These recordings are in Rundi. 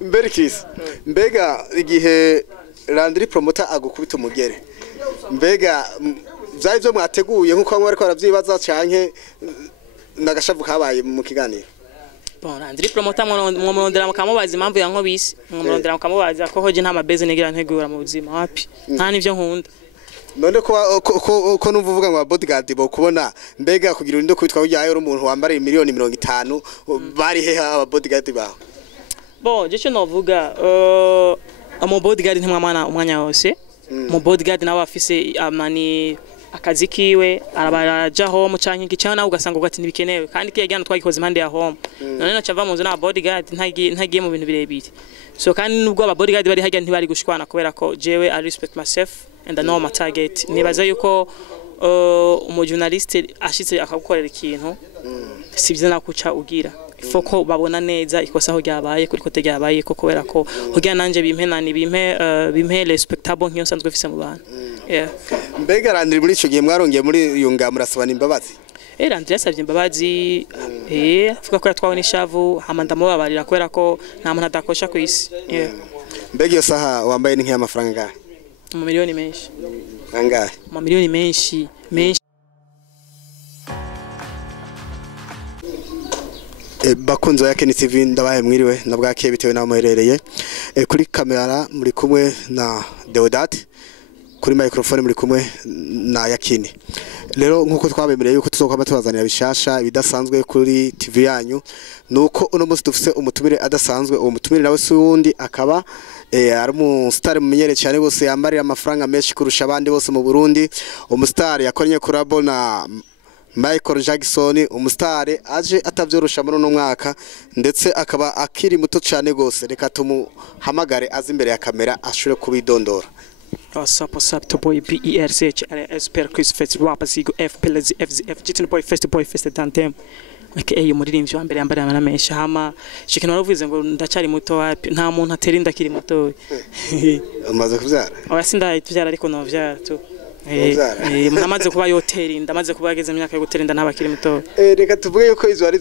mbere Chris mbega igihe Landry promoter agukubita umugere mbega vyari byo mwateguye nkuko bamwe bariko baravyibaza canke nagashavu kabaye mu kiganiro bon Landry promoter mwomurondera mukamubaza impamvu yankobise mwomurondera mukamubaza ko hoje nta mabeze nigira ntegura mu buzima hapi nta nivyo nkunda none ko numva uvuga ngo bodyguard bo kubona mbega kugira urinde kwitwa ujyayo umuntu wambare miliyoni 50 bari he aba bodyguard baho bon je novuga amo bodyguard ntimwamana umwanya wose mu bodyguard nawe afise amani akazi kiwe arabaraja home canke gicaho nawe ugasanga ugati ntibikenewe kandi kiyagana twagikoze impande ya home none no cava mu nzu na bodyguard ntagiye mu bintu birebire so kandi nubwo aba bodyguard bari hajya ntibari gushwana kubera ko jewe I respect myself and I know my target nibaza yuko umu journalist ashitse akagukorera ikintu sivyo nakuca ugira foko babona neza ikosa ho ryabaye kuri kote ryabaye ko kubera ko hogira nanje bimpenani bimpe respectable nkiyo sanzwe fise mu bantu mbega Landry muri ico gihe mwarongeye muri yunga murasabana imbabazi Landry yasavye imbabazi avuga ko yatwawe n'ishavu hama ndamubabarira kubera ko nta muntu adakosha ku isi mbega iyo saha wambaye ni nk'amafaranga mu miliyoni menshi angahe mu miliyoni menshi bakunzo ya Ken TV ndabaye mwiriwe nabwake bitewe na muherereye kuri kamera muri kumwe na Deodat kuri microphone muri kumwe na Yakini rero nkuko twabemereye yuko tuzokwama tubazanira bishasha bidasanzwe kuri TV yanyu nuko uno munsi dufise umutumire adasanzwe uwo mutumire nawe si wundi akaba ari mu star mumenyere cyane bose yambarira amafaranga menshi kurusha abandi bose mu Burundi umustar yakoranye KORABO na Michael Jackson umustare aje atavyorusha muri no mwaka ndetse akaba akiri muto cyane gose reka tumuhamagare azi imbere ya kamera ashure kubidondora WhatsApp to boy BERCH per Chris Fest rap sigo FPLZ FZF Jitin boy Fest dantem aka umuririmbyi wa mbere yambara amesha hama shikino waravuze ngo ndacari muto wapi nta muntu aterinda kiri muto umaze kuvyara oyasinda tuvyara ariko no vyara tu namaze kuba yoteri ndamaze kubageza imyaka yo guterinda ntabakiri muto reka tuvuge yuko izo ari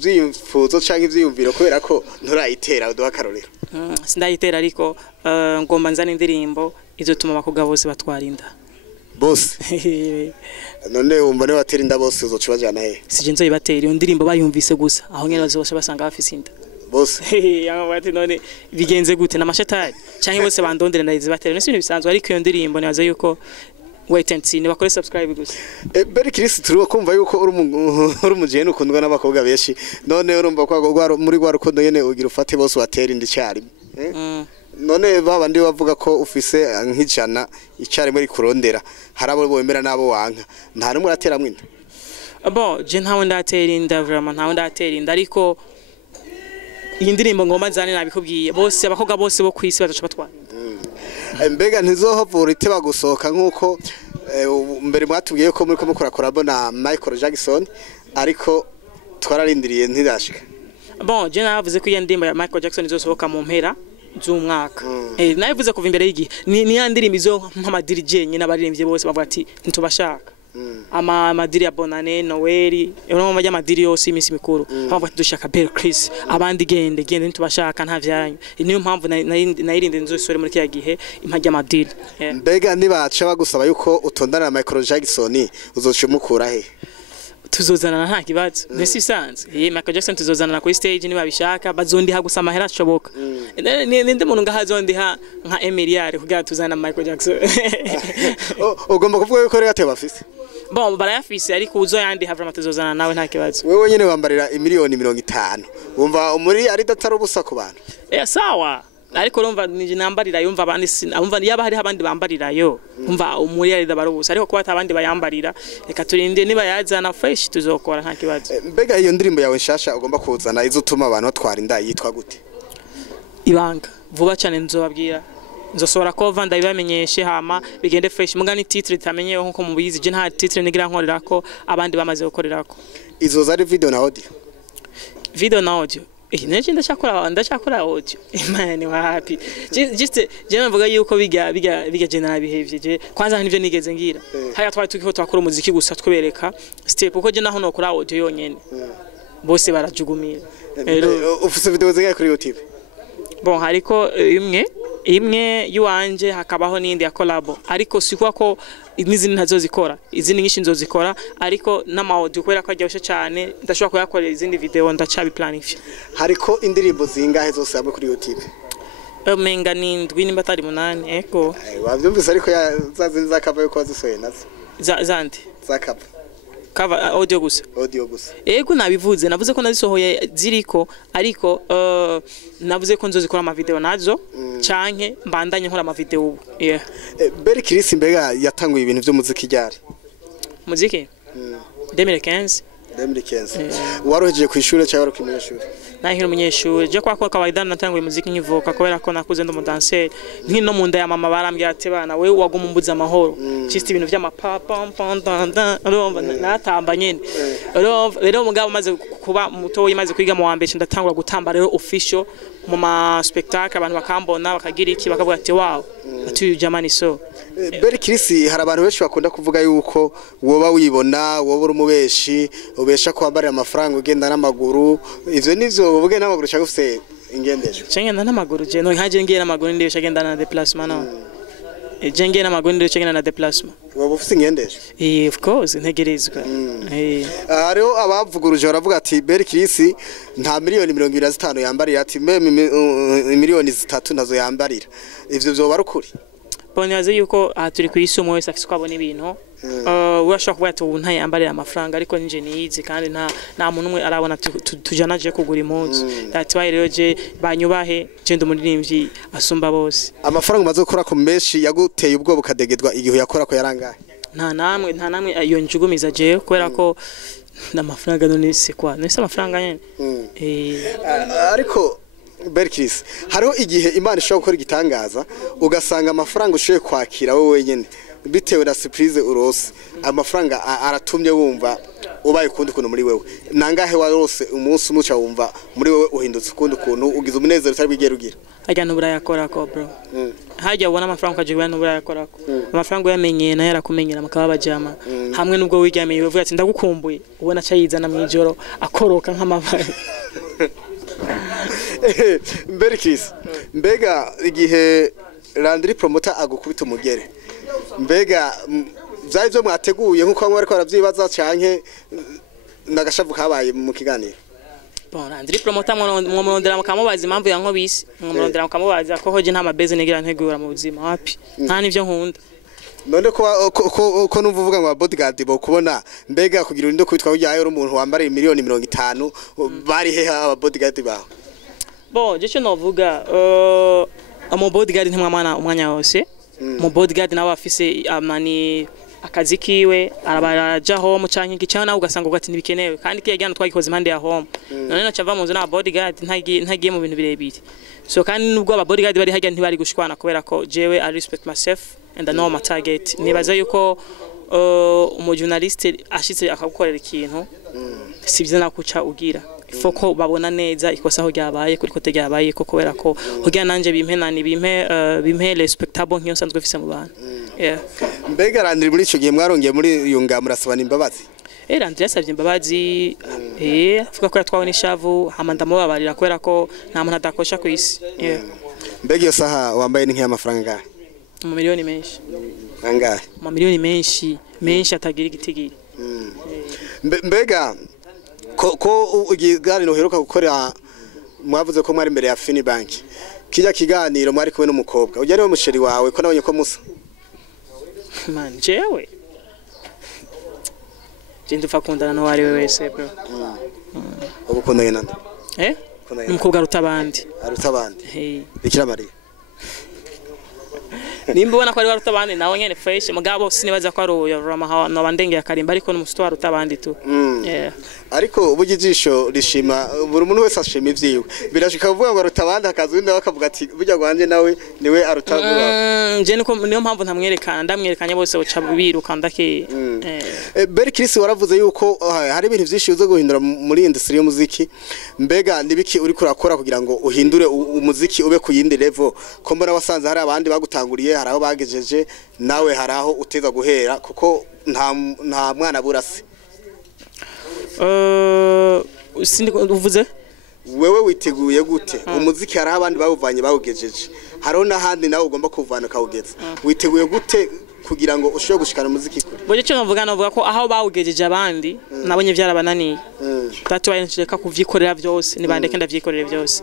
vyimfuzo canke ivyiyumviro kubera ko nturayitera uduha karorero sindayitera ariko ngomba nzana indirimbo izotuma bakobwa bose batwarinda bose none wumva ne waterinda bose uzocubajana he sije nzoyibatera iyo ndirimbo bayumvise gusa aho nyene bazose basanga bafise inda bose yamabati none bigenze gute na mashetani canke bose bandondere ndayize batera nese ibintu bisanzwe ariko iyo ndirimbo nibaza yuko wait and see bakore subscribe gusa beri Chris turi kumva yuko uri umujene ukundwa n'abakobwa benshi none urumva ko muri gwa rukundo yene ugira ufate bose watera indi cyari none babandi bavuga ko ufise nk'ijana icyari muri kurondera harabo bemera nabo wanka nta numwe uratera mwinda bon je ntawe ndatera inda vraiment ntawe ndatera inda ariko iyi ndirimbo ngoma nzane nabikubwiye bose abakobwa bose bo kwisi bataca batwara mbega ntizohovura iteba gusohoka nkuko mbere mwatubwiye ko muri ko mukora KORABO na Michael Jackson ariko twararindiriye ntirashika bon je navuze ko iyi ndirimbo ya Michael Jackson izosohoka mu mpera z'umwaka navuze kuva imbere y'igi ni ya ndirimbo izo nk'amadirije nyine abaririmbye bose bavuga ati ntitubashaka amadiri ya bonane Noeli uramo majya amadiri yose iminsi mikuru bavuga ati dushaka Bell Chris abandi gende ntitubashaka nta vyanyu niyo mpamvu nayirinde nzosore muri kiya gihe impajya amadiri mbega nibaca bagusaba yuko utondana na Michael Jackson uzocumukura he tuzozana nta kibazo nesi sanze Michael Jackson tuzozana kuri stage niba bishaka bazondiha gusa amahera ashoboka ninde muntu ngahazondiha nka Emiliare kugira tuzana Michael Jackson ugomba kuvuga yuko rero atebafise bon barayafise ariko uzo yandi havra matuzozana nawe nta kibazo wewe nyene wambarira imiliyoni 50 wumva umuri ari dataro busa ku bantu sawa ariko urumva nije nambarira yumva abandi umva yaba hari abandi bambarirayo umva umuri ari dabarubusa ariko kuba atabandi bayambarira reka turinde niba yazana fresh tuzokora nta kibazo mbega iyo ndirimbo yawe nshasha ugomba kuzana izutuma abantu batwara inda yitwa gute ibanga vuba cyane nzobabwira nzosora cover ndabibamenyeshe hama bigende fresh mugani titre tamenyeho nko mubizi je nta titre nigira nkorera ko abandi bamaze gukorerako izo zari video na audio neje ndashakora audio imani wapi just je navuga yuko biga general behavior je kwanza nivyo nigeze ngira haya twari tukiko twakora umuziki gusa twereka step uko je naho nokora audio yonyene bose barajugumira ufise video zingahe kuri YouTube bon hariko imwe yuwanje hakabaho n'indi ya KORABO ariko sikuwa ko n'izindi ntazozikora izindi nyinshi nzozikora ariko n'amaudio kubera ko aryoshe cyane ndashobora kuyakorera izindi video ndacabiplanifya. Hariko indirimbo zingahe zose hamwe kuri YouTube? Menga ni ndwi nimba atari 8 eko. Wavyumvise ariko zazindi zakava yuko wazisoye nazo. Zandi Zakava. Cover audio gusa. Audio gusa. Ego nabivuze navuze ko nazisohoye ziriko ariko navuze ko nzozikora ama video nazo canke mbandanye nkora ama video ubu. Yeah. Beri Chris mbega yatanguye ibintu byo muziki ryari? Muziki? 2015. 2015. Waroheje ku ishuri cyangwa warukimenye ishuri? Nahira umunyeshuri je kwa kawaida natanguye muziki nkivuka kubera ko nakuze ndo mu dancer nkino mu nda ya mama barambye ati bana we waguma umbuza amahoro cyiste ibintu by'amapapa urumva natamba nyene rero mugabo maze kuba muto yimaze kwiga mu wambere ndatangura gutamba rero official mu ma spectacle abantu bakambona bakagira iki bakavuga ati wow ati jamani so Beri Chris hari abantu benshi bakunda kuvuga yuko woba wibona woba uri umubeshi ubesha kwambarira amafaranga ugenda n'amaguru ivyo nivyo uvuge n'amaguru cyangwa ufite ingendesho cyangwa n'amaguru je no nkaje ngiye n'amaguru ndibesha genda na déplacement no jenge n'amaguru ndibesha genda na déplacement woba ufite ingendesho of course ntegerezwa rero abavuguruje baravuga ati Beri Chris nta miliyoni 25 yambarira ati miliyoni 3 nazo yambarira ivyo byoba rukuri Bonibaze yuko turi kuyisumo wese afise kwabona ibintu urashaka kuba ati ubu ntayambarira amafaranga ariko nje niyizi kandi nta muntu umwe arabona tujanaje kugura impunzu that why rero je banyubahe je ndumuririmbyi asumba bose amafaranga umaze gukora ko menshi yaguteye ubwo bukadegedwa igihe yakora ko yarangaye nta namwe iyo njugumiza je kubera ko n'amafaranga none se kwa nese amafaranga nyene ariko Beri Chris hariho igihe Imana ishobora gukora igitangaza ugasanga amafaranga ushoye kwakira wowe wenyene bitewe na surprise urose amafaranga aratumye wumva ubaye kundi kuntu muri wewe nangahe warose umunsi umuca wumva muri wewe uhindutse kundi kuntu ugize umunezero utari bwigera ugira ajya nubura yakora ko bro hajya ubona amafaranga kaje nubura yakora ko amafaranga yamenye na yarakumenyera makaba bajama hamwe nubwo wiryamiye uvuga ati ndagukumbuye ubona cyayizana mu ijoro akoroka nk'amabaye Beri Chris mbega igihe Landry promoter agukubita umugere mbega byari byo mwateguye nkuko bamwe ariko baravyibaza canke nagashavu kabaye mu kiganiro bon Landry promoter mwomerondera mukamubaza impamvu yanko bisi mwomerondera mukamubaza ko hoje nta mabeze nigira ntegura mu buzima wapi nta nivyo nkunda none ko numva uvuga ngo bodyguard bo kubona mbega kugira urindo kwitwa ujyayo uri umuntu wambara miliyoni 50 bari he aba bodyguard baho bon je novuga amo bodyguard ntimwamana umwanya wose mu bodyguard nawe afise amani akazi kiwe arabaja home canke gicana ugasanga ugati ntibikenewe kandi kiyagana twagikoze impande ya home none nacava mu nzu na bodyguard ntagiye mu bintu birebire so kandi nubwo aba bodyguard bari hajya ntibari gushwana kubera ko jewe I respect myself and I know my target nibaza yuko umujournaliste ashitse akagukorera ikintu sivyo nakuca ugira foko babona neza ikosa aho ryabaye kuri kote ryabaye ko kubera ko hogira nanje bimpe respectable nk'iyo sanzwe fise mu bantu mbega Landry muri ico gihe mwarongeye muri yunga murasabana imbabazi Landry yasavye imbabazi avuga ko yatwawe n'ishavu hama ndamubabarira kubera ko nta muntu adakosha ku isi mbega iyo saha wambaye n'inki y'amafaranga mu miliyoni menshi angahe mu miliyoni menshi atagira igitigiri mbega ko ikiganiro uheruka gukora mwavuze ko mwari imbere ya Finibank kijya kiganiro mwari kumwe n'umukobwa ujya niwe musheri wawe ko nabonye ko musa man jewe ndumva kundana no wari wese bro ubukundanye nande umukobwa aruta abandi Bikira Mariya nimba ubona ko ari waruta abandi nawe nyene fresh mugabo sinibaza ko ari uyo rama no bandenge ya karimba ariko n'umusto waruta abandi tu ariko ubugijisho rishima buri muntu wese ashima ivyiwe birashika kuvuga ngo aruta abandi akazi wenda bakavuga ati burya gwanje nawe niwe aruta je niko niyo mpamvu ntamwerekana ndamwerekanye bose uca biruka ndake Beri Chris waravuze yuko hari ibintu vyinshi uzo guhindura muri industry y'umuziki mbega nibiki uri kurakora kugira ngo uhindure umuziki ube ku yindi level ko mbona wasanze hari abandi bagutanguriye haraho bagejeje nawe haraho uteza guhera kuko nta mwana burase sindi uvuze wewe witeguye gute umuziki hari abandi bawuvanye bawugejeje hariho n'ahandi nawe ugomba kuvana kawugeza witeguye gute kugira ngo ushobore gushikana umuziki kuri boje cyo navuga ko aho bawugejeje abandi nabonye byarabananiye tatubayinshaka kuvyikorera byose nibandeke ndavyikorera byose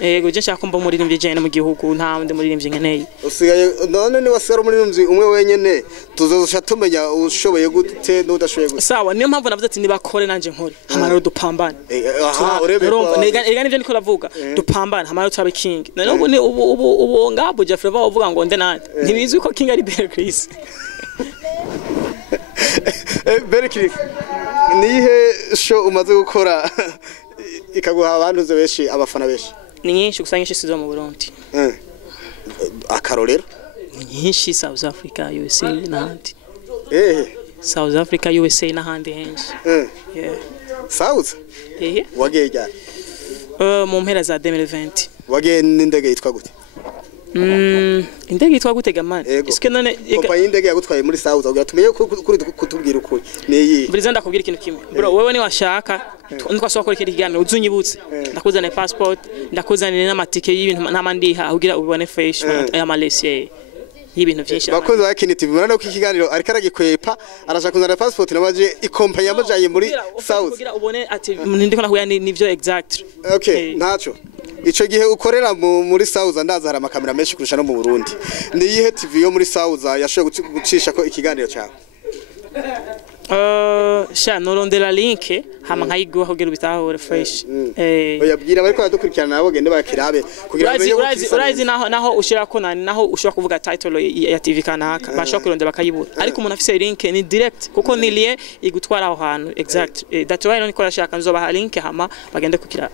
yego je nshaka kumba umuririmbyi je mu gihugu nta ndi muririmbyi nkeneye usigaye none ni wasara umuririmbyi umwe wenyene tuzosha tumenya ushoboye gute n'udashoboye gute sawa niyo mpamvu navuze ati nibakore nanje nkore hamara dupambane aha urebe ega nivyo niko ravuga dupambane hamara turabe king none ubu ngabo Jeffrey bavuga ngo nde nande ntibizwi ko king ari Bear Chris Bear Chris nihe show umaze gukora ikaguha abantu benshi abafana benshi ni nyinshi gusa nyinshi sizo mu Burundi akarorero nyinshi South Africa USA n'ahandi South Africa USA n'ahandi henshi South wageja mu mpera za 2020 wage n'indege yitwa gute indege yitwa gutega man iske none kompanyi indege yagutwaye muri South ugira tumenye kuri kutubwira ukuri neyi buriza ndakubwira ikintu kimwe bro wewe ni washaka ndiko so gukora ikiganiro uzunyibutse ndakuzana passport ndakuzanira n'amatike y'ibintu ntamandiha ugira ubone fresh ya Malaysia y'ibintu byinshi bakoze bakini TV murana ko ikiganiro ariko aragikwepa arashaka kuzana passport nabaje ikompanyi yamujaye muri South kugira ubone ati ndiko nahuya nivyo exact okay ntaco ico gihe ukorera muri South ndaza hari amakamera menshi kurusha no mu Burundi ni yihe TV yo muri South yashoboye gucisha ko ikiganiro cyawe sha norondera link hama nkayiguha kugira ubitahure fresh oyabwira bariko badukurikirana nabo gende bakirabe kugira bamenye urazi naho ushira ko naho ushobora kuvuga title ya TV kanaka bashobora kurondera bakayibura ariko umuntu afise link ni direct kuko ni liye igutwara aho hantu exact that why niko rashaka nzobaha link hama bagende kukira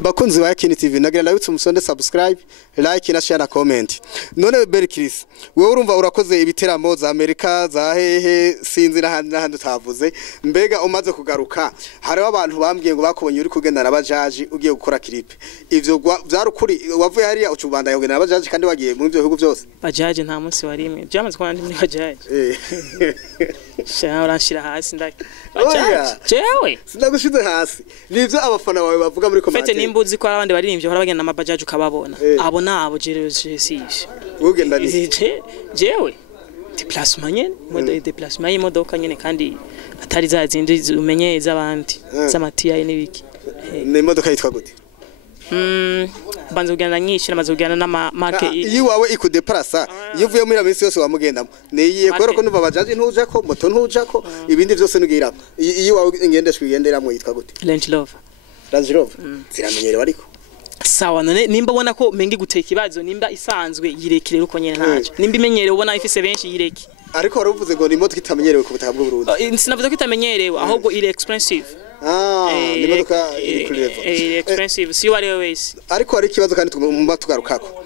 bakunzi ba Yakini TV nagira ndabitse umusonde subscribe like na share na comment none Bear Chris wewe urumva urakoze ibiteramo za Amerika za hehe sinzi n'ahandi utavuze mbega umaze kugaruka hariho abantu bambwiye ngo bakubonye uri kugendana abajaji ugiye gukora clip ivyo byarukuri wavuye hariya ucubanda yogendana abajaji kandi wagiye mu byo bihugu byose bajaji nta munsi warimwe byamaze kwandi muri bajaji shara urashira hasi ndaki bajaji jewe sindagushize hasi nivyo abafana bawe bavuga muri comment fete nimbuzi ko abandi baririmbye hora bagenda amabajaji ukababona abo nabo jewe sishe ugenda ni jewe déplacement nyene mode déplacement y'imodoka nyene kandi atari za zindi umenye z'abandi z'amatiya n'ibiki ne imodoka yitwa gute banze kugenda nyinshi namaze kugenda na market iyi wawe ikudeplasa iyo uvuye muri amisi yose wamugendamo niyiye kwero ko nuva bajaji ntuje ko moto ntuje ko ibindi byose nugira iyi wawe ingendeshwe igenderamo yitwa gute Range Rover ziramenyere bariko sawa none nimba ubona ko mengi guteka ikibazo nimba isanzwe yirekire uko nyene ntaje nimba imenyere ubona ifise benshi yireki ariko waravuze ngo ni moto itamenyerewe ku butaka bw'u Burundi sinavuze ko itamenyerewe ahubwo iri expensive ni modoka iri kuri level expensive si wari wese ariko ari kibazo kandi tumba tugarukako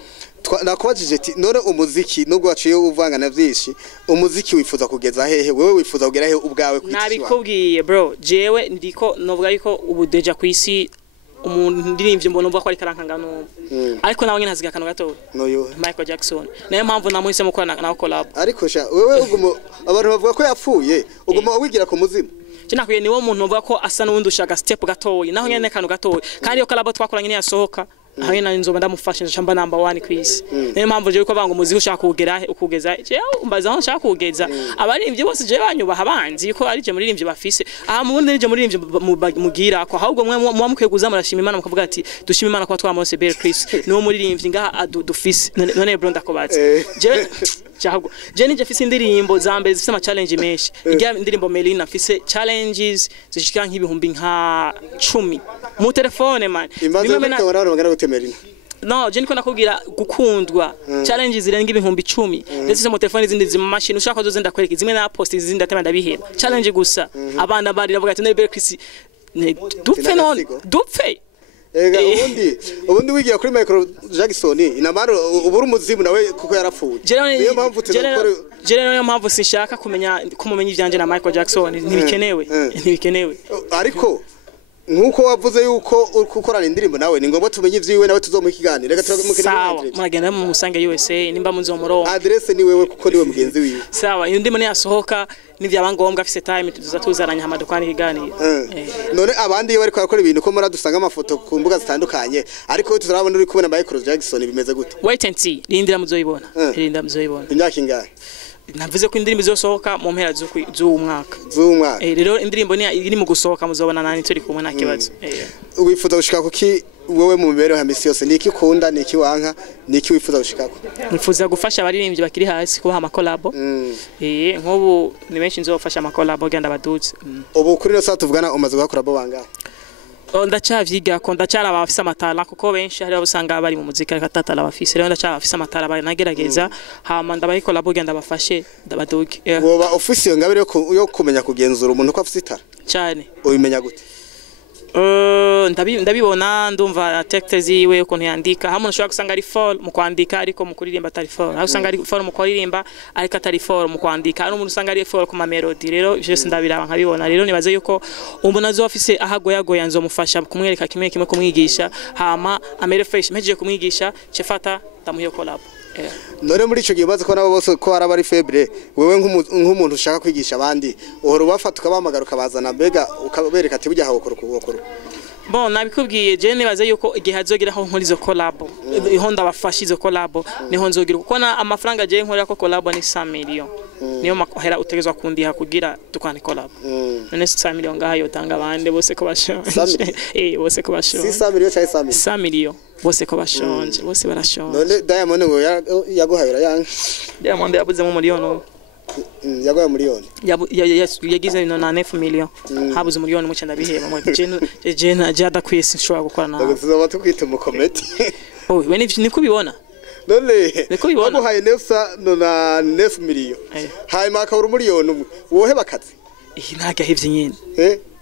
nakubajije ati none umuziki nubwo waciye uvangana byinshi umuziki wifuza kugeza hehe wewe wifuza kugera hehe ubwawe kwitwa nabikubwiye bro jewe ndiko novuga yuko ubu deja kwisi umuntu ndirimbye mbona uvuga ko ari karankanga no ariko nawe nyine haziga akantu gato Michael Jackson nayo mpamvu namuhise mukorana na KORABO ariko sha wewe ugumo abantu bavuga ko yapfuye uguma wigira ku muzimu nakuye niwo muntu uvuga ko asa n'undi ushaka step gatoyi naho nyene kantu gatoyi kandi iyo KORABO twakoranye ni yasohoka aho nari nzoba ndamufashe nshamba number 1 kwisi niyo mpamvu je ko banga umuziki ushaka kugera ukugeza je umbaza aho nshaka kugeza abaririmbye bose je banyubaha banzi ko ari je muririmbye bafise aha mu bundi je muririmbye mugira ko ahubwo mwe mwamuke kuzamurashima Imana mukavuga ati dushima Imana ko twamose Bear Chris niwo muririmbye ngaha dufise none bro ndakobatse je cyago je nije fise indirimbo zambe zifise ama challenge menshi igira indirimbo Melina fise challenges zishika nk'ibihumbi nka 10 mu telefone man no je niko nakubwira gukundwa challenges zirenga ibihumbi 10 ndetse mu telefone zindi zima machine ushaka zo zenda kwereka zimwe na post zindi atema ndabiheba challenge gusa abana bari bavuga ati Bear Chris dupfe non dupfe ega ubundi wigira kuri Michael Jackson inamaro ubura umuzimu nawe kuko yarapfuye niyo mpamvu niyo mpamvu sinshaka kumenya ivyanje na Michael Jackson ntibikenewe ariko nkuko wavuze yuko ukorana indirimbo nawe ni ngombwa tumenye ivyiwe nawe tuzomuha ikiganiro reka turamukeneye sawa muragenda mu musange USA nimba muzomurongo adresse ni wewe kuko niwe mugenzi wiwe sawa iyo ndimo niyasohoka nivyaba ngombwa afise time tuza tuzaranya hamadukani kiganiro none abandi bari kwarakora ibintu ko muradusanga amafoto ku mbuga zitandukanye ariko tuzarabona uri kubona Michael Jackson bimeze gute wait and see rindira muzoyibona imyaka ingahe navuze ko indirimbo izosohoka mu mpera z'umwaka rero indirimbo ni iri mu gusohoka muzobona nani turi kumwe nta kibazo wifuza gushika kuki wowe mu mibereho ya misi yose niki ukunda niki wanka niki wifuza gushikako nifuza gufasha abaririmbyi bakiri hasi kubaha amakolabo nk'ubu ni benshi nzofasha amakolabo genda baduze ubu kuri no saa tuvugana umaze gukora bo bangahe ndacavyiga ko ndacara abafise amatara kuko benshi hari abusanga bari mu muzika reka tatala abafise rero ndacara abafise amatara bari nagerageza hama ndabaye labo genda bafashe ndabaduke woba ufise iyo ngabire yo kumenya kugenzura umuntu ko afise itara cyane ubimenya gute ndabibona ndumva texte ziwe ukuntu yandika hamwe ushobora gusanga ari fall mu kwandika ariko mu kuririmba atari fall aho usanga ari fall mu kuririmba ariko atari fall mu kwandika ari umuntu usanga ari fall ku ma melody rero je ndabiraba nkabibona rero nibaze yuko umuntu azo office ahagoyagoya nzomufasha kumwereka kimwe kumwigisha hama amere fresh meje kumwigisha cefata tamuyo collab none muri ico gihe baze ko nabo bose ko arabari febre wewe nk'umuntu ushaka kwigisha abandi uhora ubafata ukabamagara ukabazana mbega ukabereka ati bujya hawukora ukubokora bon nabikubwiye je nibaze yuko igihe hazogira aho nkora izo collab iho ndabafasha izo collab niho nzogira kuko na amafaranga je nkorera ko collab ni 100 million niyo mahera utegezwa kundiha kugira tukane collab none 100 million ngaho tanga abande bose ko bashonje bose ko bashonje 100 million cyangwa 100 million bose ko bashonje bose barashonje none Diamond ngo yaguhayira yange Diamond yabuze mu miliyoni yagoye miliyoni yagize 9 million habuze miliyoni mu cyenda biheba mu je adakwiye sinshobora gukora nawe tuzaba tukwita mu comedy we niko bibona none baguhaye nefsa na 9 million hanyuma akabura miliyoni umwe wohe bakazi ntagahevye nyine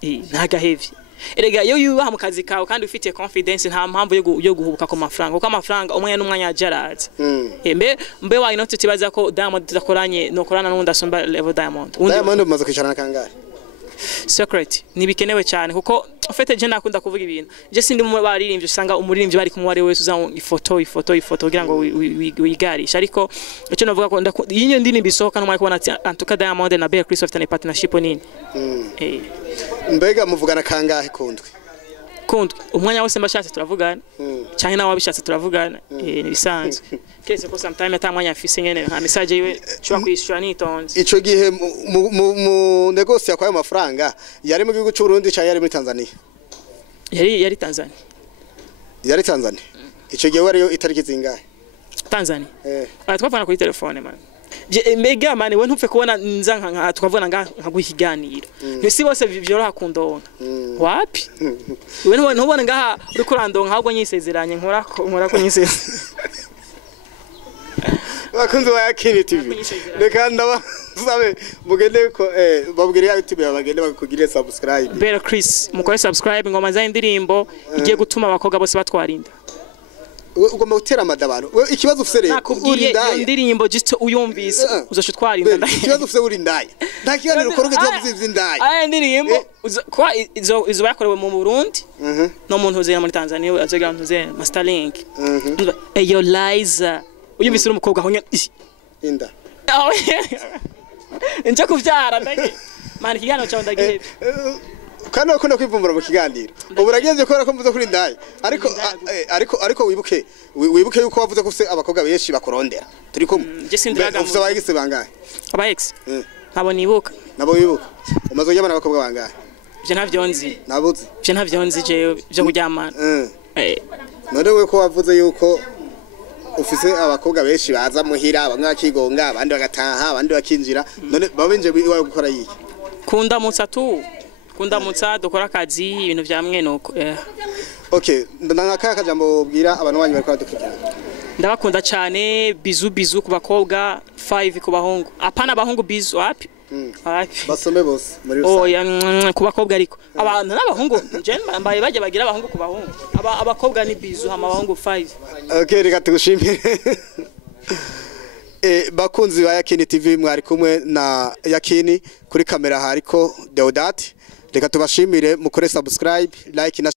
ntagahevye erega yo yubaha mu kazi kawe kandi ufite confidence nta mpamvu yo guhubuka ku mafaranga kuko amafaranga umwe n'umwanya yajaraze mbe wa inoti tibaza ko Diamond tudakoranye no korana n'undi asomba level Diamond umaze kwicarana kangahe secret nibikenewe cyane kuko ufite je nakunda kuvuga ibintu je sindi mu baririmbye usanga umuririmbyi bari kumwe ari wese uzanga ifoto kugira ngo wigarisha ariko icyo navuga ko yinyo ndini bisohoka no kubona antuka Diamond na Bear Chris afite partnership nini mbega muvugana kangahe kundwe umwanya wose mbashatse turavugana cyane nawe wabishatse turavugana ni bisanzwe kese ko sometime atamwanya afise nyene nka message yiwe cyo kwishura nitonze ico gihe mu negosia kwa amafaranga yari mu gihugu cy'u Burundi cyangwa yari muri Tanzania yari Tanzania ico gihe wari yo itariki zingahe Tanzania twavana kuri telefone man mega mane we ntupfe kubona nza tukavuna nkaguhiganira ntisi bose byoroha kundonka wapi we ntubone ngaha uri kurandonka ahubwo nyisezeranye nkora ko nyisezeranye bakunze wa Yakini TV reka ndabasabe mugende ko babwire ya YouTube bagende bakugire subscribe Bear Chris mukore subscribe ngoma za indirimbo igiye gutuma abakobwa bose batwarinda ugomba gutera amadabano ikibazo ufite rero uri ndaya indirimbo just uyumvise uzoshe twarinda ndaya ikibazo ufite uri ndaya nta kiganiro ukora ugaza indaya aya ndirimbo kwa izo bakorewe mu Burundi no muntu uzera muri Tanzania azogira muntu uzera Master Link eyo Liza uyumvise umukobwa aho inda nje kuvyara ndage mani kiganiro cyawe ndagihebe kandi ukunda kwivumbura mu kiganiro uburagenze ko rakomvuze kuri ndaye ariko wibuke yuko wavuze ko ufite abakobwa benshi bakorondera turi ko ufite abagise bangahe abaex nabo nibuka umaze kujyamana abakobwa bangahe je ntavyonzi nabuze je ntavyonzi je byo kujyamana none we ko wavuze yuko ufise abakobwa benshi baza muhira bamwe bakigonga abandi bagataha abandi bakinjira none babenje biwa gukora yiki kundamutsa dukora akazi ibintu bya mwenuko okay ndanga kajambo bwira abantu banyu bariko badukurikira ndabakunda cyane bizu ku bakobwa 5 ku bahungu apana abahungu bizu wapi basome bose muri rusange ku bakobwa ariko abantu n'abahungu je mbaye baje bagira abahungu ku bahungu abakobwa ni bizu hama abahungu 5 okay reka tugushimire bakunzi ba Yakini TV mwari kumwe na Yakini kuri kamera hariko Deodat reka tubashimire mukore subscribe like na